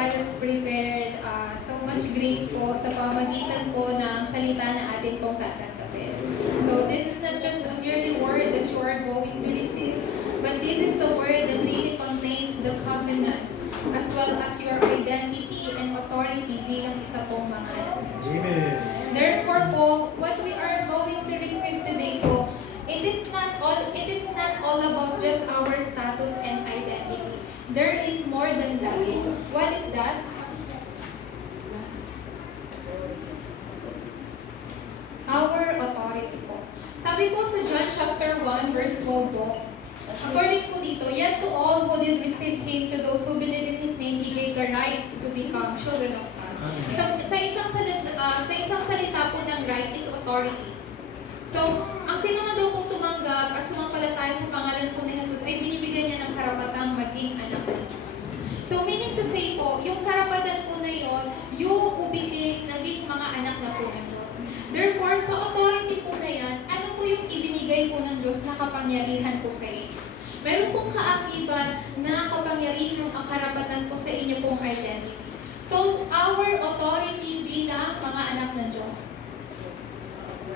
God has prepared so much grace po sa pamagitan po ng salita na atin pong tatanggapin. So this is not just a merely word that you are going to receive, but this is a word that really contains the covenant as well as your identity and authority bilang isa pong mga anak ng Diyos. Therefore po, what we are going to receive today po, it is not all about just our status and identity. There is more than that. What is that? Our authority po. Sabi po sa John chapter 1 verse 12 po, according po dito, yet to all who did receive Him, to those who believe in His name, He gave the right to become children of God. Sa isang salita po ng right is authority. So, ang sino man daw pong tumanggap at sumampalataya sa pangalan po ni Jesus ay binibigyan niya ng karapatang maging anak ng Diyos. So, meaning to say po, yung karapatan po na yon, yung ubigay naging mga anak na po ng Diyos. Therefore, sa authority po na yan, ano po yung ibinigay po ng Diyos na kapangyarihan po sa inyo? Meron pong kaakibat na kapangyarihan ang karapatan po sa inyo pong identity. So, our authority bilang mga anak ng Diyos.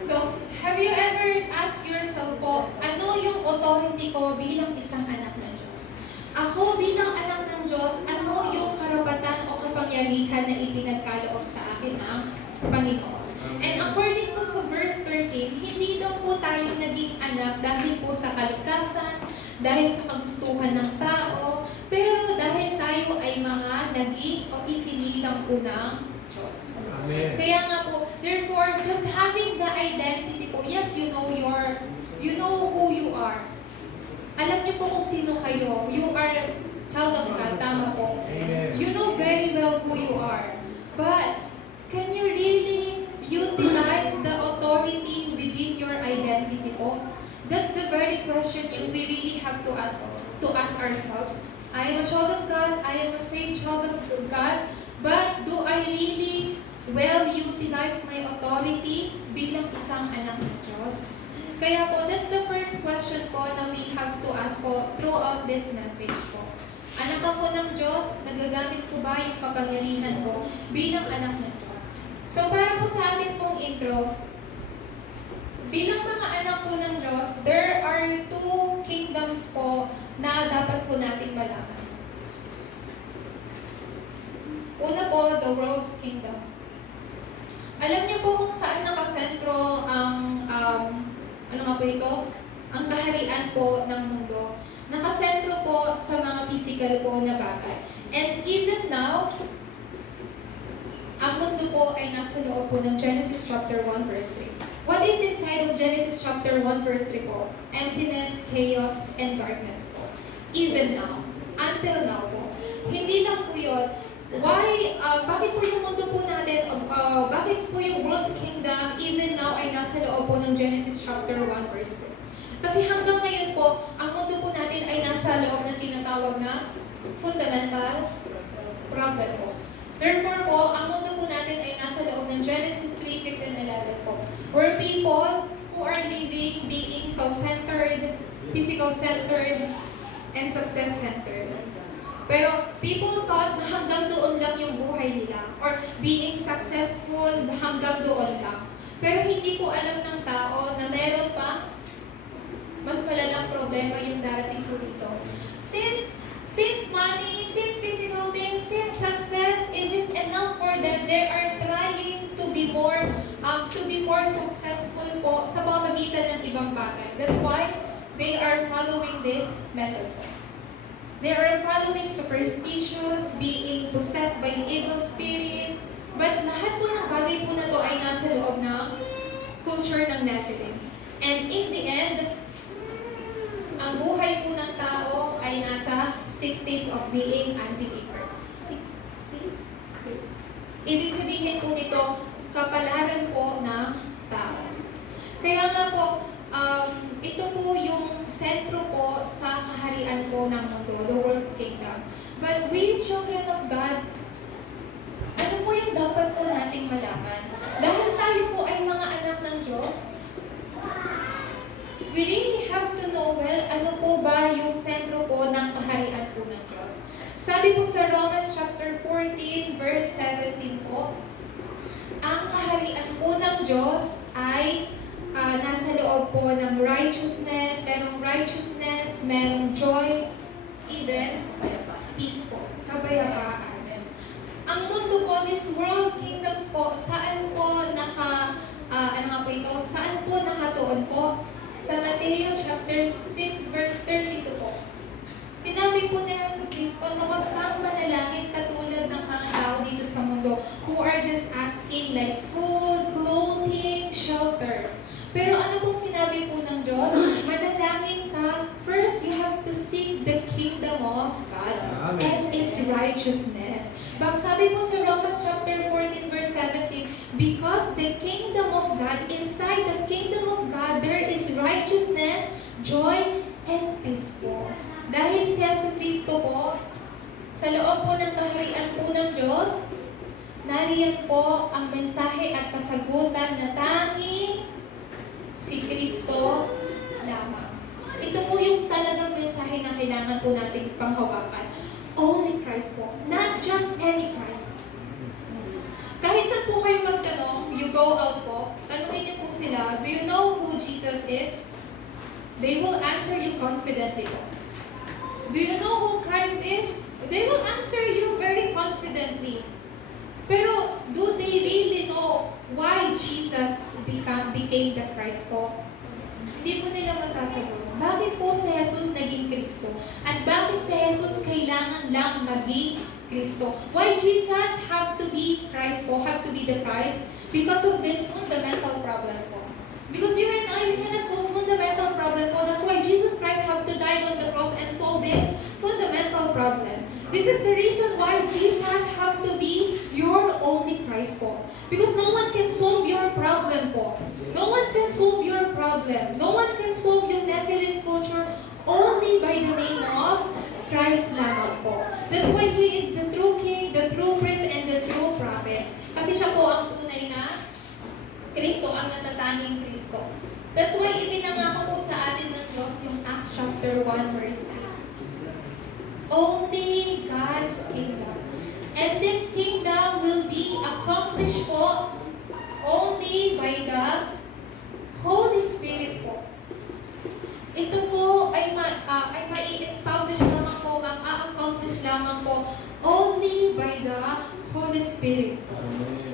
So, have you ever asked yourself po, ano yung authority ko bilang isang anak ng Diyos? Ako bilang anak ng Diyos, ano yung karapatan o kapangyarihan na ipinagkaloob sa akin ng Panginoon? And according po sa verse 13, hindi daw po tayo naging anak dahil po sa kalikasan, dahil sa kagustuhan ng tao, pero dahil tayo ay mga naging o isinilang po ng Diyos. Amen. Kaya nga po, therefore, just having the identity po, yes, you know who you are. Alam niyo po kung sino kayo. You are a child of God, tama po. Amen. You know very well who you are. But, can you really utilize the authority within your identity po? That's the very question we really have to ask ourselves. I am a child of God, I am a saved child of God, but do I really well utilize my authority bilang isang anak ng Diyos? Kaya po, that's the first question po na we have to ask po throughout this message po. Anak ako ng Diyos, nagagamit ko ba yung kapangyarihan ko bilang anak ng Diyos? So para po sa atin pong intro, bilang mga anak po ng Diyos, there are two kingdoms po na dapat po natin malaman. Una po, the world's kingdom. Alam niyo po kung saan nakasentro ang, ano nga po ito? Ang kaharian po ng mundo. Nakasentro po sa mga physical po na bagay. And even now, ang mundo po ay nasa loob po ng Genesis chapter 1 verse 3. What is inside of Genesis chapter 1 verse 3 po? Emptiness, chaos, and darkness po. Even now. Until now po. Hindi lang po yun. Why, bakit po yung mundo po natin, bakit po yung world's kingdom even now ay nasa loob po ng Genesis chapter 1 verse 2? Kasi hanggang ngayon po, ang mundo po natin ay nasa loob ng tinatawag na fundamental problem po. Therefore po, ang mundo po natin ay nasa loob ng Genesis 3, 6, and 11 po. Where people who are living being self-centered, physical-centered, and success-centered. Pero people thought na hanggang doon lang yung buhay nila. Or being successful hanggang doon lang. Pero hindi po alam ng tao na meron pa mas malalang problema yung darating po dito. Since money, since physical things, since success isn't enough for them, they are trying to be more successful po sa pamamagitan ng ibang bagay. That's why they are following this method po. They are following superstitious, being possessed by evil spirit. But lahat po ng bagay po na to ay nasa loob ng culture ng Nephilim. And in the end, ang buhay po ng tao ay nasa 6 states of being anti-labor. Ibig sabihin po nito, kapalaran po ng tao. Kaya nga po, ito po yung sentro po sa kaharian po ng mundo, the world's kingdom. But we, children of God, ano po yung dapat po nating malaman? Dahil tayo po ay mga anak ng Diyos, we really have to know well, ano po ba yung sentro po ng kaharian po ng Diyos. Sabi po sa Romans chapter 14, Diyos ay nasa loob po ng righteousness, merong joy, even peace po, kapayapaan. Ang mundo po, this world kingdoms po, saan po saan po nakatuon po? Sa Mateo chapter 6 verse 32 po. Sinabi po ni Jesucristo na huwag kang manalangin katulad ng mga tao dito sa mundo who are just asking like food, clothing, shelter. Pero ano pong sinabi po ng Diyos? Manalangin ka, first you have to seek the kingdom of God and its righteousness. Sabi po sa Romans chapter 14 verse 17, because the kingdom of God, inside the kingdom of God, there is righteousness, joy, and peace po. Dahil si Jesucristo po, sa loob po ng kaharian po ng Diyos, nariyan po ang mensahe at kasagutan na tanging si Kristo lamang. Ito po yung talagang mensahe na kailangan po nating panghawakan. Only Christ po. Not just any Christ. Kahit saan po kayo magtanong, you go out po, tanungin niyo po sila, do you know who Jesus is? They will answer you confidently po. Do you know who Christ is? They will answer you very confidently. Pero do they really know why Jesus became the Christ po? Hindi po nila masasagot. Bakit po si Jesus naging Kristo? At bakit si Jesus kailangan lang maging Kristo? Why Jesus have to be Christ po? Have to be the Christ? Because of this fundamental problem po. Because you and I, we cannot solve fundamental problem po. That's why Jesus Christ have to die on the cross and solve this fundamental problem. This is the reason why Jesus have to be your only Christ po. Because no one can solve your problem po. No one can solve your problem. No one can solve your Nephilim culture only by the name of Christ lamang po. That's why He is the true King, the true priest, and the true prophet. Kasi siya po ang tunay na Kristo, ang natatanging Kristo. That's why ipinangako po sa atin ng Diyos yung Acts chapter 1 verse 9. Only God's kingdom. And this kingdom will be accomplished po only by the Holy Spirit po. Ito po ay mai-establish lamang po, ma-accomplish lamang po only by the Holy Spirit.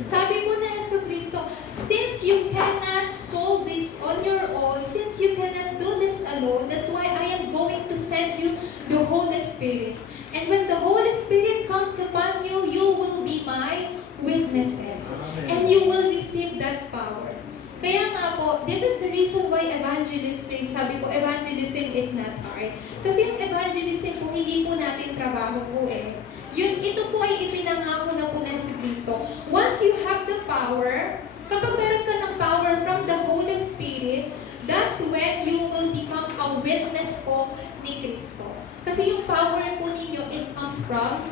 Sabi po na Jesucristo, since you cannot solve this on your own, since you cannot do this alone, that's why I am going to send you the Holy Spirit. And when the Holy Spirit comes upon you, you will be my witnesses. And you will receive that power. Kaya nga po, this is the reason why evangelism, sabi po, evangelism is not hard. Kasi yung evangelism po, hindi po natin trabaho po eh. Ito po ay ipinangako na po ng Kristo. Once you have the power, kapag meron ka ng power from the Holy Spirit, that's when you will become a witness po ni Kristo. Kasi yung power po ninyo, it comes from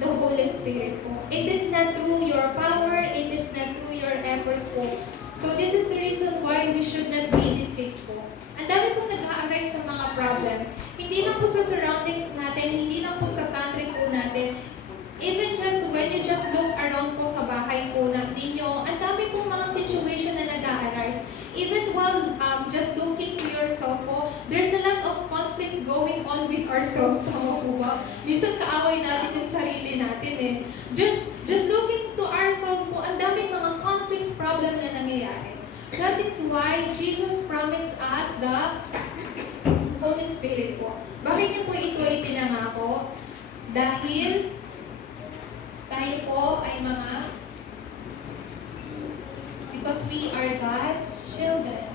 the Holy Spirit po. It is not through your power, it is not through your efforts po. So this is the reason why we should not be deceived po. Ang dami po nag-a-arise ng mga problems. Hindi lang po sa surroundings natin, hindi lang po sa country po natin. Even just when you just look around po sa bahay po ninyo, ang dami po mga situation na nag-a-arise. Even while just looking to yourself po, there's a lot of conflicts going on with ourselves. Tama po ba? Minsan kaaway natin yung sarili natin eh. Just looking to ourselves po, ang daming mga conflicts, problem na nangyayari. That is why Jesus promised us the Holy Spirit po. Bakit niyo po ito itinangako? Dahil tayo po ay because we are God's children.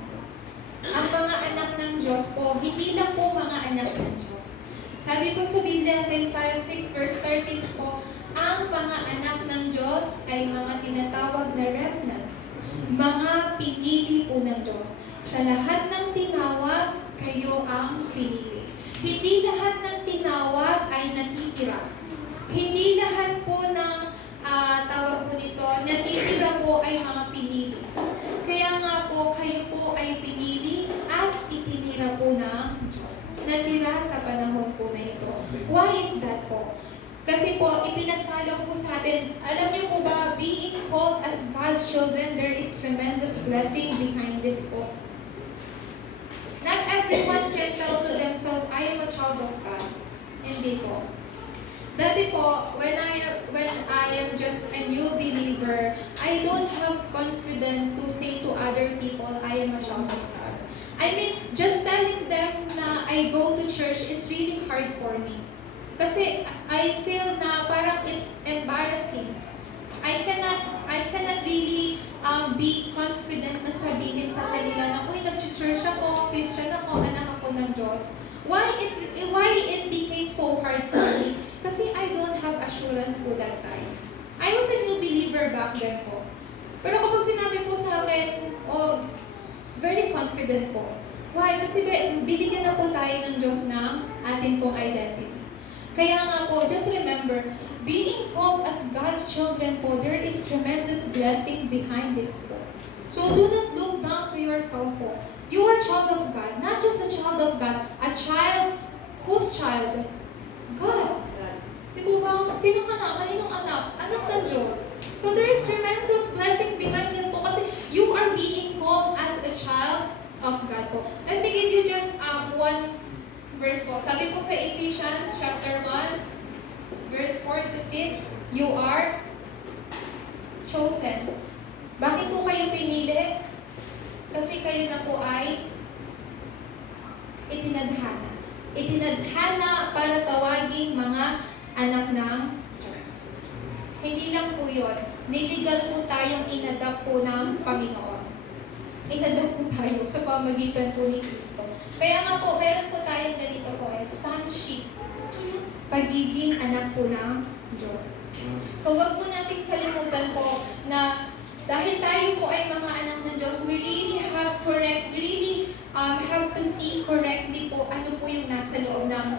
Ang mga anak ng Diyos po, hindi lang po mga anak ng Diyos. Sabi po sa Biblia sa Isaiah 6 verse 13 po, ang mga anak ng Diyos ay mga tinatawag na remnant. Mga pinili po ng Diyos. Sa lahat ng tinawag, kayo ang pinili. Hindi lahat ng tinawag ay natitira. Hindi lahat po ng tawag po nito, natitira po ay mga pinili. Kaya nga po, kayo po ay pinili at itinira po ng Diyos. Natira sa panahon po na ito. Why is that po? Kasi po, ipinagkaloob po sa atin And alam niyo po ba, being called as God's children, there is tremendous blessing behind this po. Not everyone can tell to themselves, I am a child of God. Hindi po. Dati po, when I am just a new believer, I don't have confidence to say to other people, I am a child of God. I mean, just telling them na I go to church is really hard for me. Kasi I feel na parang it's embarrassing. I cannot really be confident na sabihin sa kanila na, uy, nag-church ako, Christian ako, anak ako ng Diyos. Why it became so hard for me? Kasi I don't have assurance po that time. I was a new believer back then po. Pero kapag sinabi po sa akin, oh, very confident po. Why? Kasi binigyan na po tayo ng Diyos ng atin pong identity. Kaya nga po, just remember, being called as God's children po, there is tremendous blessing behind this po. So do not look down to yourself po. You are a child of God, not just a child of God, a child, whose child? God. Di ba ba? Sino ka na? Kaninong anak? Anak ng Diyos. So there is tremendous blessing behind it po kasi you are being called as a child of God po. Let me give you just one verse po. Sabi po sa Ephesians chapter 1, verse 4 to 6, you are chosen. Bakit po kayo pinili? Kasi kayo na po ay itinadhana. Itinadhana para tawaging mga anak ng Diyos. Hindi lang po yun. Niligal po tayong inadapt po ng Panginoon. Inadapt po tayo sa pamagitan po ni Kristo. Kaya nga po, meron po tayong ganito po sonship. Pagiging anak po ng Diyos. So wag po natin kalimutan po na dahil tayo po ay mga anak ng Diyos, we really have to see correctly po ano po yung nasa loob ng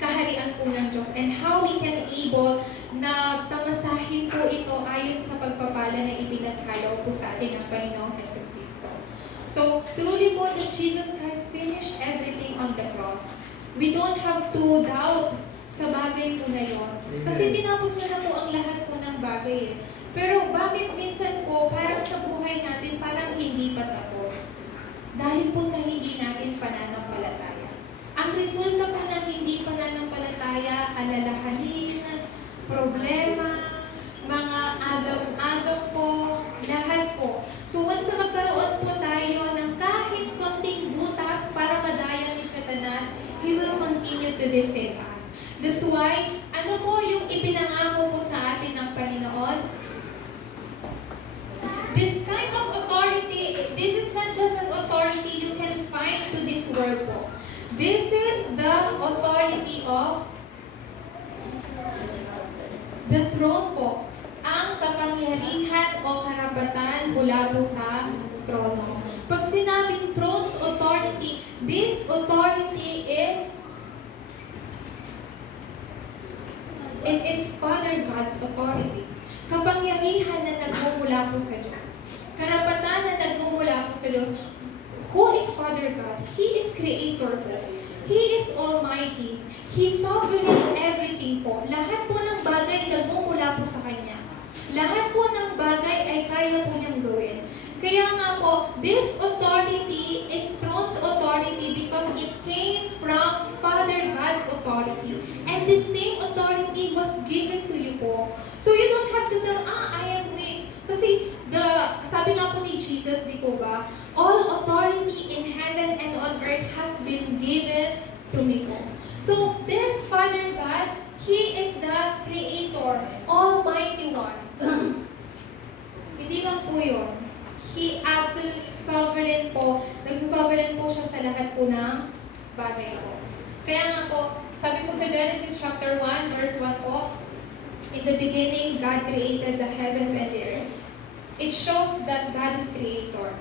kaharian po ng Diyos and how we can able na tamasahin po ito ayon sa pagpapala na ibinagkaloob po sa atin ng Panginoong Jesucristo. So, truly po that Jesus Christ finished everything on the cross. We don't have to doubt sa bagay po na yon. Kasi tinapos niya na po ang lahat po ng bagay eh. Pero bakit minsan po, parang sa buhay natin, parang hindi pa tapos? Dahil po sa hindi natin pananampalataya. Ang resulta po ng hindi pananampalataya, alalahanin, problema, mga agaw-agaw po, lahat po. So once na magkaroon po tayo ng kahit konting butas para madaya ni Satanas, he will continue to deceive us. That's why, ano po yung ipinangako po sa atin ng Panginoon? This kind of authority, this is not just an authority you can find to this world po. This is the authority of the throne po. Ang kapangyarihan o karapatan mula po sa trono. Pag sinabing throne's authority, this authority is Father God's authority. Kapangyarihan na nagmumula po sa Diyos. Karapatan na nagmumula po sa Diyos. Who is Father God? He is Creator po. He is Almighty. He sovereign in everything po. Lahat po ng bagay nagmumula po sa Kanya. Lahat po ng bagay ay kaya po niyang gawin. Kaya nga po, this authority is throne's authority because it came from Father God's authority. And the same authority was given to you po. So you don't have to tell, I am weak. Kasi sabi nga po ni Jesus, di po ba, all authority in heaven and on earth has been given to me po. So this Father God, He is the Creator, Almighty One. Hindi lang po yun. He absolute sovereign po. Nagsasovereign po siya sa lahat po ng bagay po. Kaya nga po, sabi po sa Genesis chapter 1, verse 1 po, in the beginning, God created the heavens and the earth. It shows that God is Creator.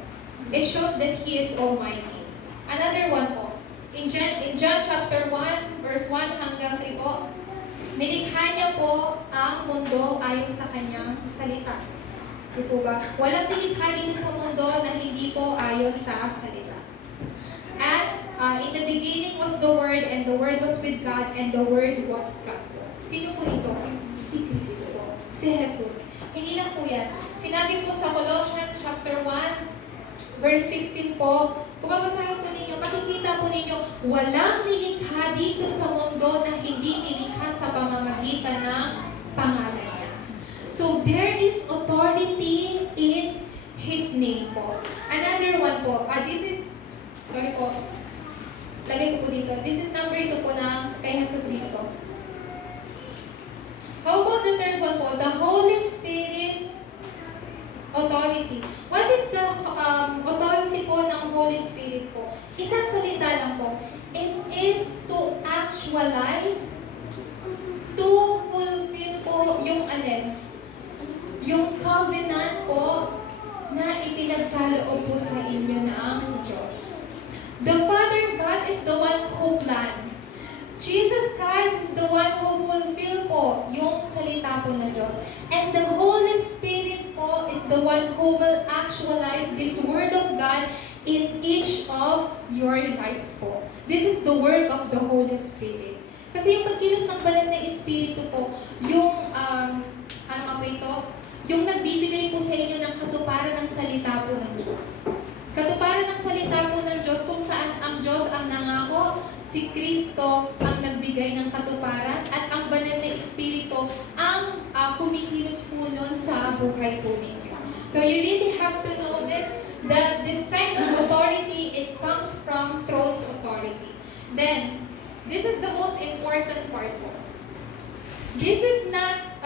It shows that He is Almighty. Another one po, in John chapter 1, verse 1 hanggang 3 po, nilikha niya po ang mundo ayon sa Kanyang salita. Di po ba? Walang nilikha dito sa mundo na hindi po ayon sa salita. At in the beginning was the Word, and the Word was with God, and the Word was God. Sino po ito? Si Kristo po. si Jesus. Hindi lang po yan. Sinabi po sa Colossians chapter 1, verse 16 po, kung babasahin po ninyo, makikita po ninyo, walang nilikha dito sa mundo na hindi nilikha sa pamamagitan ng pangalan niya. So, there is authority in His name po. Another one po, this is, sorry po, lagay ko po dito, this is number 2 po ng kay Jesu Cristo. How about the third one po, the Holy Spirit's authority. What is the authority po ng Holy Spirit po? Isang salita lang po. It is to actualize, to fulfill po yung alin? Yung covenant po na ipinagkaloob po sa inyo ng Diyos. The Father God is the one who planned. Jesus Christ is the one who fulfill po yung salita po ng Diyos. And the Holy Spirit po is the one who will actualize this Word of God in each of your lives po. This is the work of the Holy Spirit. Kasi yung pagkilos ng banal na Espiritu po, yung, ano nga po ito? Yung nagbibigay po sa inyo ng katuparan ng salita po ng Diyos. Katuparan ng salita po ng Diyos kung saan ang Diyos ang nangako, si Kristo ang nagbigay ng katuparan, at ang banal na Espiritu ang kumikilos po nun sa buhay po ninyo. So you really have to know this, that this kind of authority, it comes from throne's authority. Then, this is the most important part po. This is not,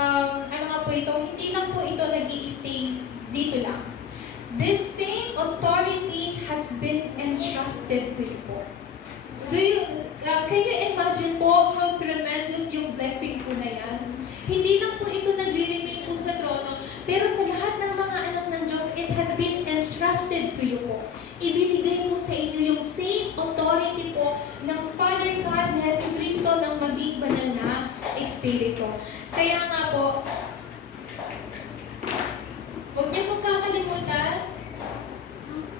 ano nga po ito, hindi lang po ito nag-i-stay dito lang. This same authority has been entrusted to you po. Can you imagine po how tremendous yung blessing po na yan? Hindi lang po ito nagre-remain po sa trono, pero sa lahat ng mga anak ng Diyos, it has been entrusted to you po. Ibinigay po sa inyo yung same authority po ng Father God na Jesu Cristo ng maging banal na Espiritu. Kaya nga po, huwag niyo pong kakalimutan,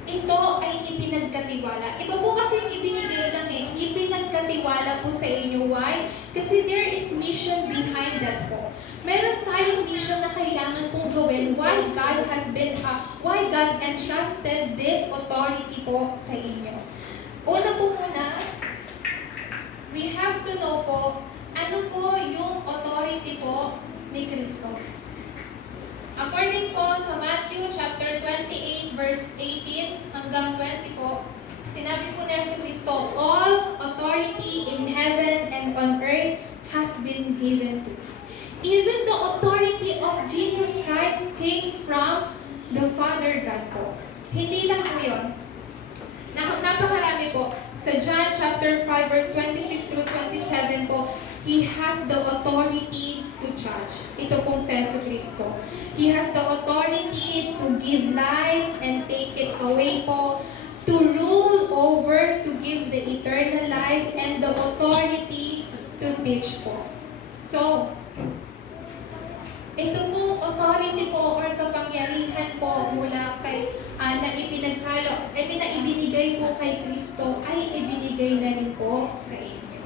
ito ay ipinagkatiwala. Iba po kasi yung ibinigay lang ipinagkatiwala po sa inyo. Why? Kasi there is mission behind that po. Meron tayong mission na kailangan pong gawin. Why God entrusted this authority po sa inyo. Una po muna, we have to know po, ano po yung authority po ni Kristo. According po sa Matthew chapter 28 verse 18 hanggang 20 po, sinabi po ni Jesu Cristo, all authority in heaven and on earth has been given to me. Even the authority of Jesus Christ came from the Father God po. Hindi lang po yun. Napakarami po. Sa John chapter 5 verse 26 through 27 po, He has the authority to judge. Ito pong si Jesu Cristo. He has the authority to give life and take it away po. To rule over, to give the eternal life, and the authority to teach po. So, ito pong authority po or kapangyarihan po mula kay na ibinigay po kay Kristo ay ibinigay na rin po sa inyo.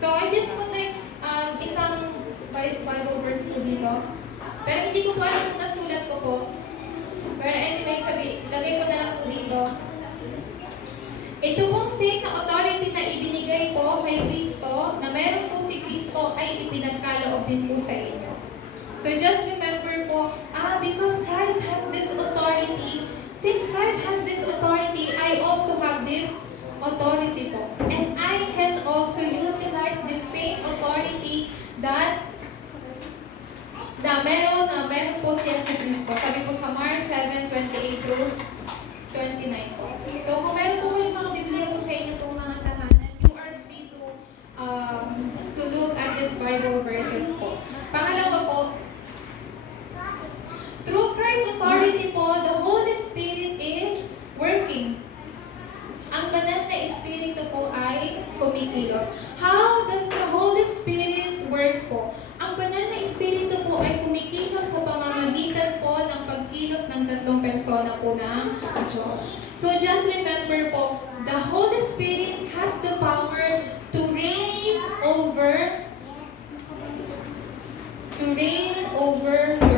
So, I just put like isang Bible verse po dito. Pero hindi ko po alam kung nasulat ko po. Pero anyway, lagay ko na lang po dito. Ito pong same na authority na ibinigay po kay Kristo, na meron po si Kristo, ay ipinagkaloob din po sa inyo. So just remember po, because Christ has this authority, since Christ has this authority, I also have this authority po. And I can also utilize the same authority that meron po si Jesu Cristo. Sabi po sa Mark 7:28 through 29 po. So kung meron po kayong mga Biblia po sa inyo pong mga tahanan, you are free to look at these Bible verses po. Pangalawa po, through Christ's authority po, the Holy Spirit is working. Ang banal na Espiritu po ay kumikilos. How does the Holy Spirit works po? Ang banal na Espiritu po ay kumikilos sa pamamagitan po ng pagkilos ng tatlong persona po ng Diyos. So just remember po, the Holy Spirit has the power to reign over your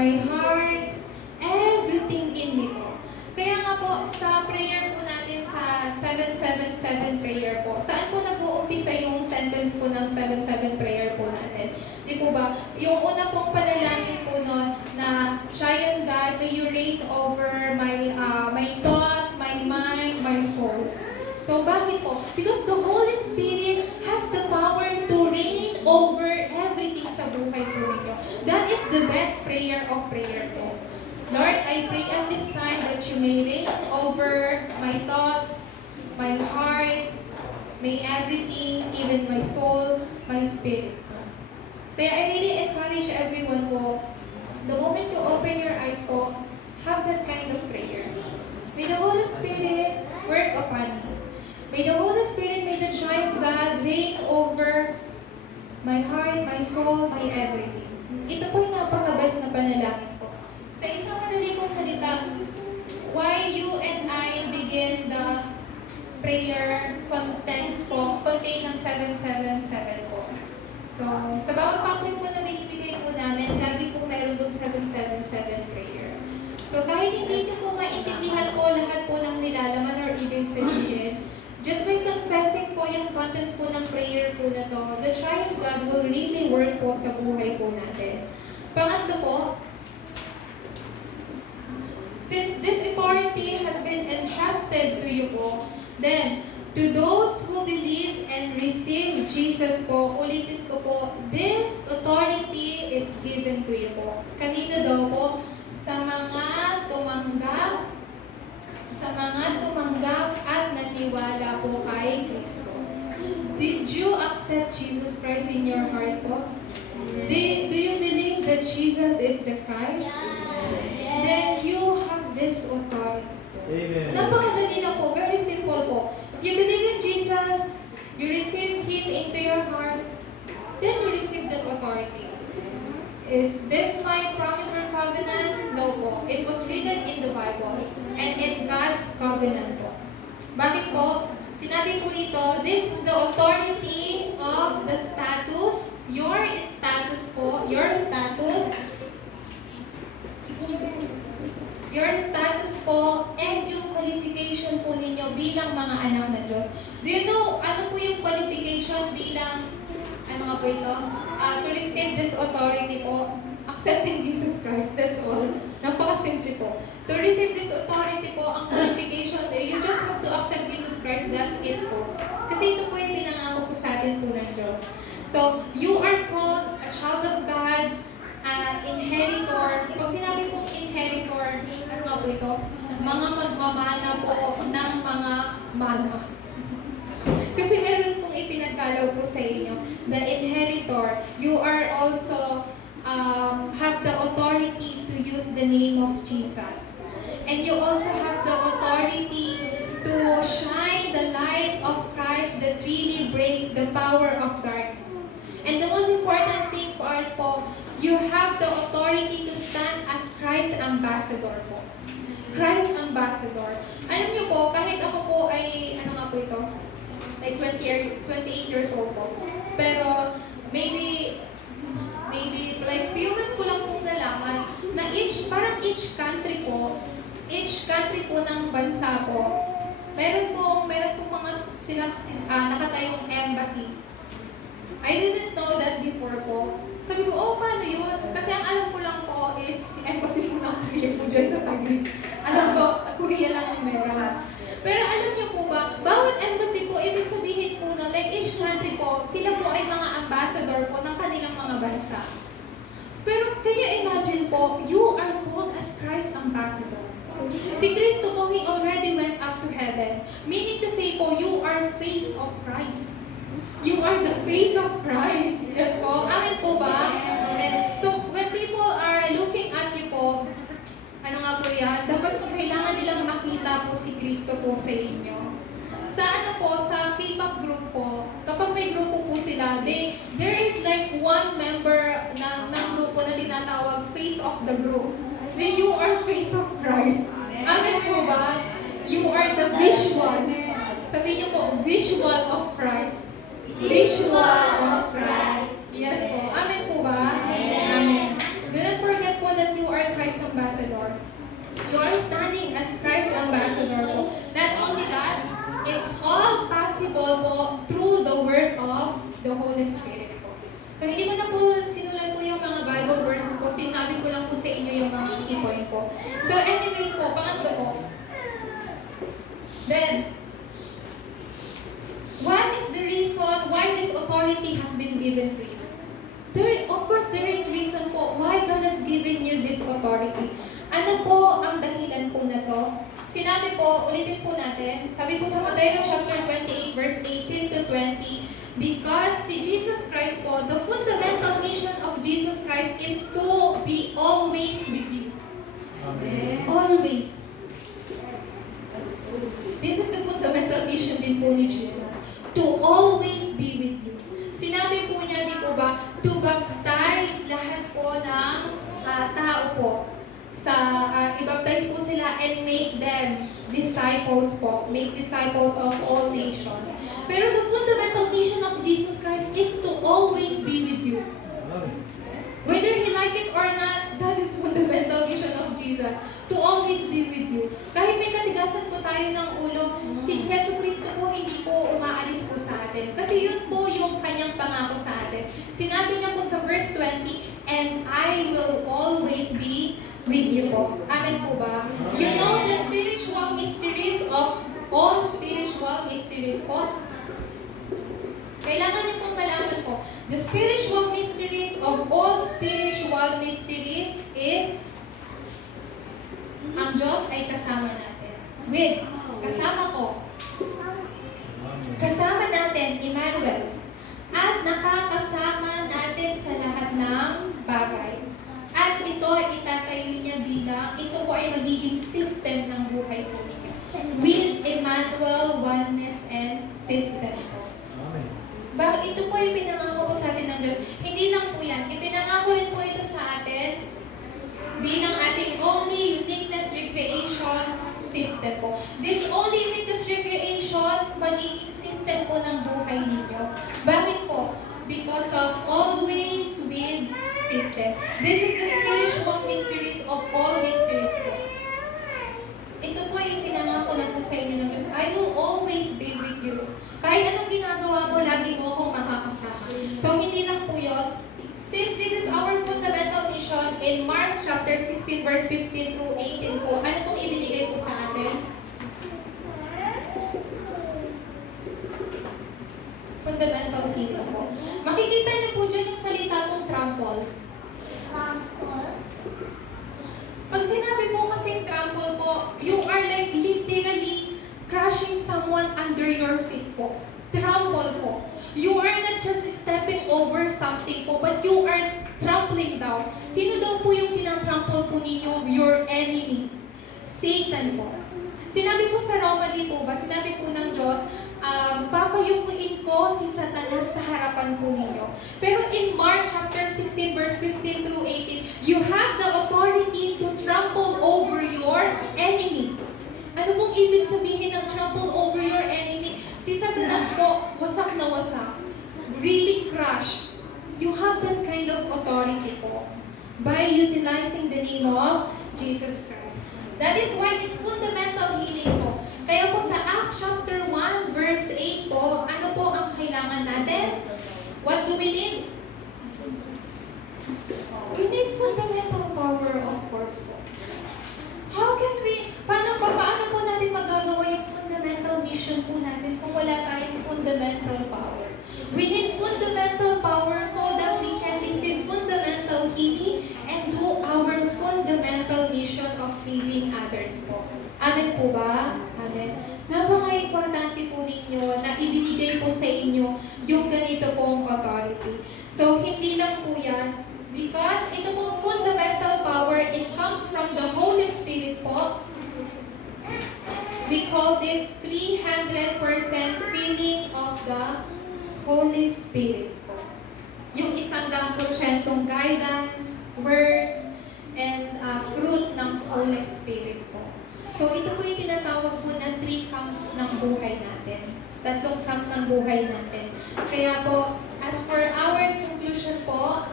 my heart, everything in me po. Kaya nga po, sa prayer po natin sa 777 prayer po, saan po nag-uumpisa yung sentence po ng 77 prayer po natin? Di po ba? Yung una pong panalangin po nun na, Triune God, may you reign over my thoughts, my mind, my soul. So bakit po? Because the Holy Spirit has the power to reign over everything sa buhay po ninyo. That is the best prayer of prayer po. Lord, I pray at this time that you may reign over my thoughts, my heart, may everything, even my soul, my spirit. Kaya I really encourage everyone po, the moment you open your eyes po, have that kind of prayer. May the Holy Spirit work upon you. May the Holy Spirit, may the Triune God reign over my heart, my soul, my everything. Ito po yung napaka-best na panalangin po. Sa isang madali kong salita, why you and I begin the prayer contents po, contain ng 777 po. So, sa bawat pamphlet po na binibigay po namin, lagi po meron doon 777 prayer. So, kahit hindi nyo po maintindihan po lahat po ng nilalaman or ibig sabihin, just by confessing po yung contents po ng prayer po na to, the Triune God will really work po sa buhay po natin. Pangatlo po, since this authority has been entrusted to you po, then, to those who believe and receive Jesus po, ulitin ko po, this authority is given to you po. Kanino daw po? Sa mga tumanggap at naniwala po kay Kristo. Did you accept Jesus Christ in your heart po? Do you believe that Jesus is the Christ? Then you have this authority. Amen. Napakadali lang po, very simple po. If you believe in Jesus, you receive Him into your heart, then you receive that authority. Is this my promise or covenant? No po. It was written in the Bible and in God's covenant po. Bakit po? Sinabi po dito, this is the authority of the status, your status po, your status and yung qualification po ninyo bilang mga anak ng Diyos. Do you know, ano po yung qualification bilang, ano nga po ito? To receive this authority po, accepting Jesus Christ, that's all. Napakasimple po. To receive this authority po, ang qualification, you just have to accept Jesus Christ, that's it po. Kasi ito po yung pinangako po sa atin po ng Diyos. So, you are called a child of God, inheritor. Pag sinabi pong inheritor, ano nga po ito? Mga magmamana po ng mga mana. Kasi meron pong ipinagkalaw po sa inyo. The inheritor, you are also have the authority to use the name of Jesus. And you also have the authority to shine the light of Christ that really breaks the power of darkness. And the most important thing po, you have the authority to stand as Christ ambassador po. Christ ambassador. Alam niyo po, kahit ako po ay, ano nga po ito? Like 28 years old po. Pero maybe like few months ko lang pong nalaman na parang each country po ng bansa po, meron po mga silang nakatayong embassy. I didn't know that before po. Sabi ko, oh, paano yun? Kasi ang alam ko lang po is embassy po ng Korea po dyan sa Taguig. Alam ko, Korea lang ang meron. Pero alam niyo po ba, bawat embassy po, ibig sabihin po na, like each country po, sila po ay mga ambassador po ng kanilang mga bansa. Pero can you imagine po, you are called as Christ ambassador. Si Kristo po, He already went up to heaven. Meaning to say po, you are face of Christ. You are the face of Christ. Yes po. Amen po ba? Amen. So, when people are looking at you po, ano nga po yan? Dapat po kailangan nilang makita po si Kristo po sa inyo. Sa ano po, sa K-pop group po, kapag may grupo po sila, there is like one member ng grupo na tinatawag face of the group. Then you are face of Christ. Amen po ba? You are the visual. Sabihin niyo po, visual of Christ. Visual of Christ. Yes po. Amen po ba? Amen. Do not forget po that you are You are standing as Christ's ambassador po. Not only that, it's all possible po through the work of the Holy Spirit po. So hindi ko na po sinulat po yung mga Bible verses po. Sinabi ko lang po sa inyo yung mga key point po. So anyways po, pangatlo po. Then, what is the reason why this authority has been given to you? Of course, there is reason po why God has given you this authority. Ano po ang dahilan po na to? Sinabi po, ulitin po natin, sabi po sa Mateo chapter 28 verse 18 to 20, because si Jesus Christ po, the fundamental mission of Jesus Christ is to be always with you. Amen. Always. This is the fundamental mission din po ni Jesus. To always be with you. Sinabi po niya, di po ba, to baptize lahat po ng tao po. I-baptize po sila and make them disciples po. Make disciples of all nations. Pero the fundamental mission of Jesus Christ is to always be with you. Whether He like it or not, that is fundamental mission of Jesus. To always be with you. Kahit may katigasan po tayo ng ulo, si Jesu Cristo po hindi po umaalis po sa atin. Kasi yun po yung kanyang pangako sa atin. Sinabi niya po sa verse 20, and I will always be with you po. Amen po ba? You know the spiritual mysteries of all spiritual mysteries po. Kailangan niyo pong malaman po. The spiritual mysteries of all spiritual mysteries is ang Diyos ay kasama natin. With, kasama ko. Kasama natin, Emmanuel. At nakakasama natin sa lahat ng bagay. At ito ay itatayo niya bilang, ito po ay magiging system ng buhay po ninyo. With Emmanuel, oneness, and system po. Bakit ito po ay pinangako po sa atin ng Diyos? Hindi lang po yan. Ipinangako rin po ito sa atin bilang ating only uniqueness recreation system po. This only uniqueness recreation, magiging system po ng buhay ninyo. Bakit po? Because of always with system. This is the spiritual mysteries of all mysteries po. Ito po yung pinangako lang po sa inyo ng Diyos. I will always be with you. Kahit anong ginagawa mo, lagi mo akong makakasama. So, hindi lang po yun. Since this is our fundamental mission in Mark chapter 16 verse 15 through 18 po, ano pong ibinigay po sa atin? Fundamental healing po. Makikita niyo po dyan yung salita pong trample. Pag sinabi po kasing trample po, you are like literally crushing someone under your feet po. Trample po. You are not just stepping over something po, but you are trampling down. Sino daw po yung tinatrample po ninyo? Your enemy. Satan po. Sinabi po sa Roma din po ba, sinabi po ng Diyos, papayukuin ko si Satanas sa harapan po ninyo. Pero in Mark chapter 16 verse 15 through 18, you have the authority to trample over your enemy. Ano pong ibig sabihin ng trample over your enemy? Si Satanas po, wasak na wasak. Really crushed. You have that kind of authority po by utilizing the name of Jesus Christ. That is why it's fundamental healing po. Kaya po sa Acts chapter 1 verse 8 po, ano po ang kailangan natin? What do we need? We need fundamental power, of course po. How can we, paano po natin magagawa yung fundamental mission po natin kung wala tayong fundamental power? We need fundamental power so that we can receive fundamental healing and do our fundamental mission of saving others po. Amen po ba? Amen. Napaka-importante po ninyo na ibinigay po sa inyo yung ganito pong authority. So, hindi lang po yan. Because ito pong fundamental power, it comes from the Holy Spirit po. We call this 300% filling of the Holy Spirit po. Yung 100% guidance, word, and fruit ng Holy Spirit po. So ito po yung tinatawag po na 3 camps ng buhay natin. 3 camp ng buhay natin. Kaya po, as for our conclusion po,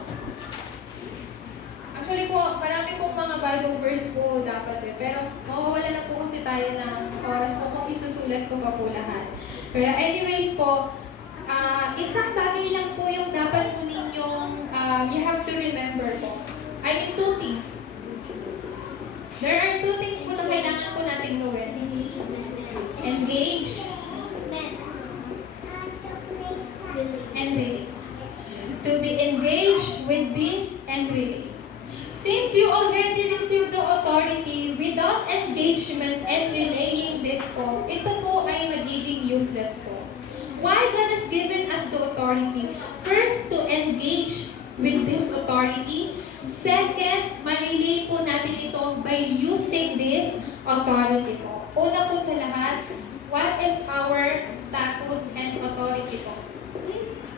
Actually po, marami pong mga Bible verse po dapat pero mawawala na po kasi tayo ng oras po kung isusulat ko pa po lahat. Pero anyways po, isang bagay lang po yung dapat po ninyong you have to remember po. I mean, two things. There are two things po na kailangan po natin gawin. Engage and relate. To be engaged with this and relate. Since you already received the authority without engagement and relaying this po, ito po ay magiging useless po. Why God has given us the authority? First, to engage with this authority. Second, ma-relay po natin ito by using this authority po. Una po sa lahat, what is our status and authority po?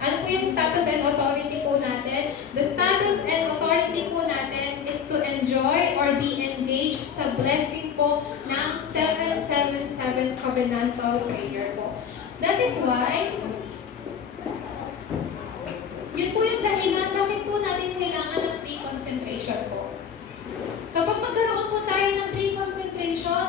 Ano po yung status and authority po natin? The status and authority po natin is to enjoy or be engaged sa blessing po ng 777 covenantal prayer po. That is why, yun po yung dahilan bakit po natin kailangan ng 3 concentration po. Kapag magkaroon po tayo ng 3 concentration,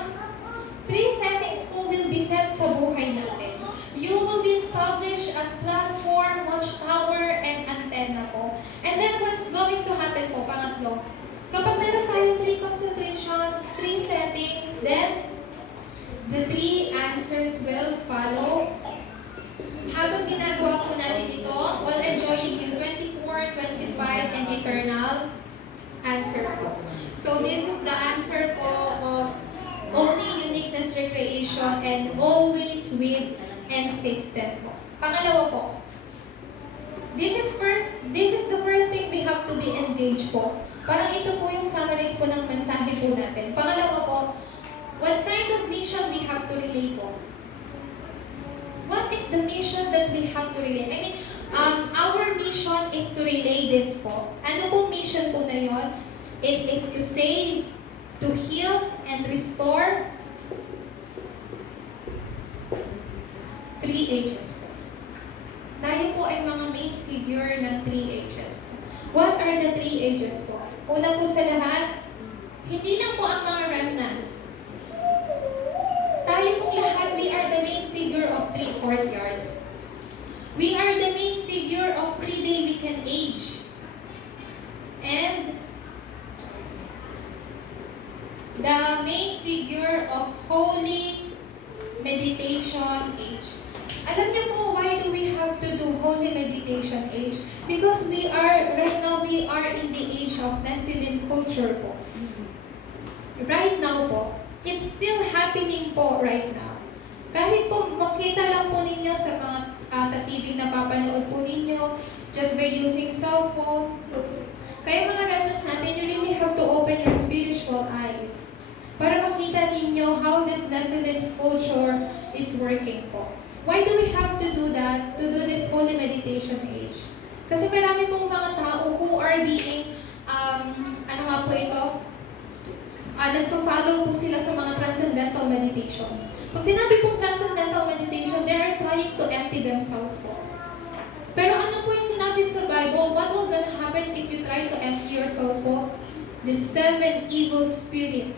3 settings po will be set sa buhay natin. You will be established as platform, watchtower, and antenna po. And then what's going to happen po, pangatlo? Kapag meron tayong 3 concentrations, 3 settings, then the 3 answers will follow. Habang ginagawa po natin ito, while enjoying yung 24, 25, and eternal answer po. So this is the answer po of only uniqueness recreation and always with and system po. Pangalawa po, this is the first thing we have to be engaged po. Parang ito po yung summarize po ng mensahe po natin. Pangalawa po, what kind of mission we have to relay po? What is the mission that we have to relay? I mean, our mission is to relay this po. Ano pong mission po na yun? It is to save, to heal, and restore 3 ages po. Tayo po ay mga main figure ng 3 ages po. What are the 3 ages po? Una po sa lahat, hindi lang po ang mga remnants. Tayo pong lahat, we are the main figure of 3 courtyards. We are the main figure of 3-day weekend age. And the main figure of holy meditation age. Alam niyo po, why do we have to do holy meditation age? Because right now, we are in the age of Nephilim culture po. Right now po, it's still happening po right now. Kahit po makita lang po ninyo sa mga sa TV na papanood po ninyo, just by using cell phone. Kaya mga remnants natin, you really have to open your spiritual eyes para makita ninyo how this Nephilim culture is working po. Why do we have to do that? To do this holy meditation age? Kasi marami pong mga tao who are being, ano nga po ito? Nagfa-follow po sila sa mga transcendental meditation. Pag sinabi pong transcendental meditation, they are trying to empty themselves po. Pero ano po yung sinabi sa Bible? What will gonna happen if you try to empty yourselves po? The 7 evil spirit,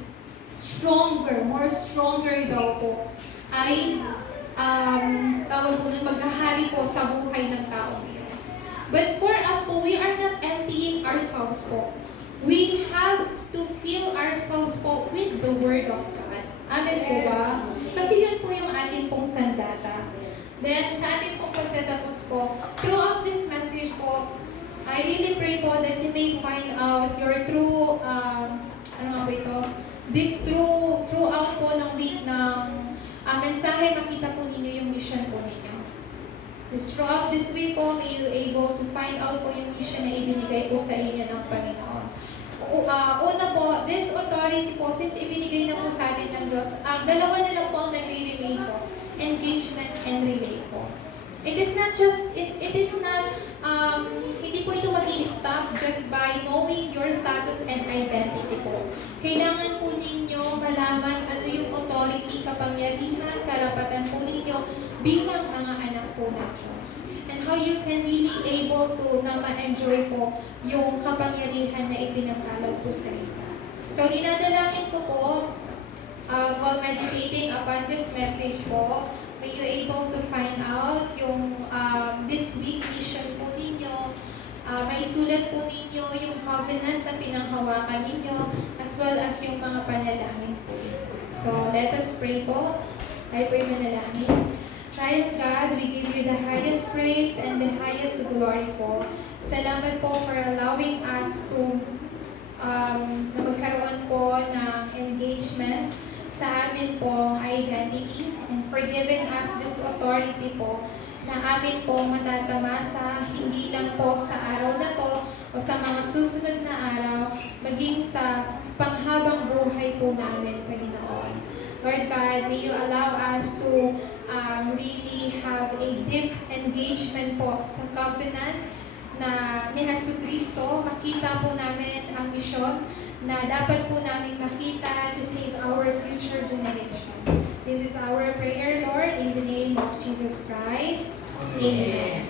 more stronger daw po, ay tawag po nun, maghahari po sa buhay ng tao ngayon. But for us po, we are not emptying ourselves po. We have to fill ourselves po with the Word of God. Amen po ba? Kasi yun po yung atin pong sandata. Then, sa atin pong pagtatapos po, throughout this message po, I really pray po that you may find out your true, ano nga po ito? Throughout po ng week ng mensahe, makita po ninyo yung mission po ninyo. Throughout this week po, may you able to find out po yung mission na ibinigay po sa inyo ng Panginoon. Una po, this authority po, since ibinigay na po sa atin ng Diyos, dalawa na lang po ang nagre-remain po, engagement and relay po. It is not, hindi po ito mag-i-stop just by knowing your status and identity po. Kailangan po ninyo malaman ano yung authority, kapangyarihan, karapatan po ninyo bilang mga anak po ng Diyos. And how you can really able to na ma-enjoy ma-enjoy po yung kapangyarihan na ipinagkaloob po sa inyo. So, dinadalangin ko po, while meditating upon this message po, may you able to find out yung this week mission po ninyo, maisulat po ninyo yung covenant na pinanghawakan ninyo, as well as yung mga panalangin po. So, let us pray po. Tayo po yung manalangin. Triune God, we give you the highest praise and the highest glory po. Salamat po for allowing us to na magkaroon po ng engagement sa amin pong identity and for giving us this authority po na amin po matatamasa hindi lang po sa araw na to o sa mga susunod na araw, maging sa panghabang buhay po namin, Panginoon. Lord God, may you allow us to really have a deep engagement po sa covenant na ni Jesucristo. Makita po namin ang misyon na dapat po namin makita to save our future generation. This is our prayer, Lord, in the name of Jesus Christ. Amen.